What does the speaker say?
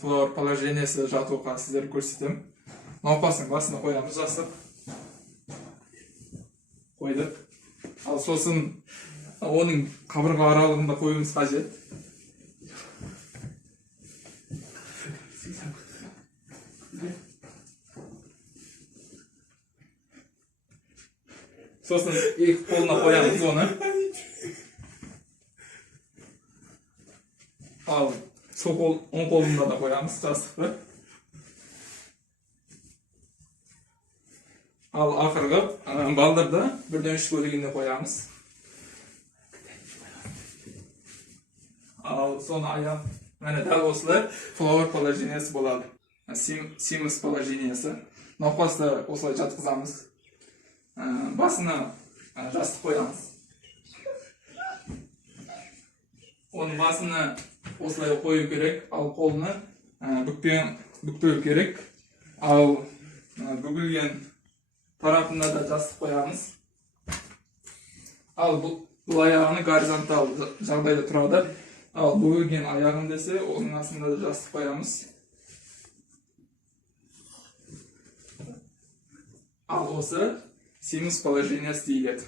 floor положениесі жатуға сіздер көрсетемін. Науқастың басына қоямыз, жастық. Қойдық. Ал сосын оның қабырға аралығында қоюымыз қажет. Сосын екі қолына қоямыз оны. Ал оң қолында да қоямыз жастықты. Ал ақырғы балдырды 1/3 бөлігіне қоямыз. Ал соны аяқ, мәне дәл осылай floor положениесі болады. Симус положениесі. Науқасты осылай жатқызамыз. Басына жастық қоямыз. Оның басына осылай қою керек, ал қолны бүкпеу керек. Ал бүгілген тарапында да жастық қоямыз. Ал бұл аяғыны горизонтал жағдайда тұрады. Ал бүгілген аяғын десе, оның астында да жастық қоямыз. Ал осы симус положениесі дейіледі.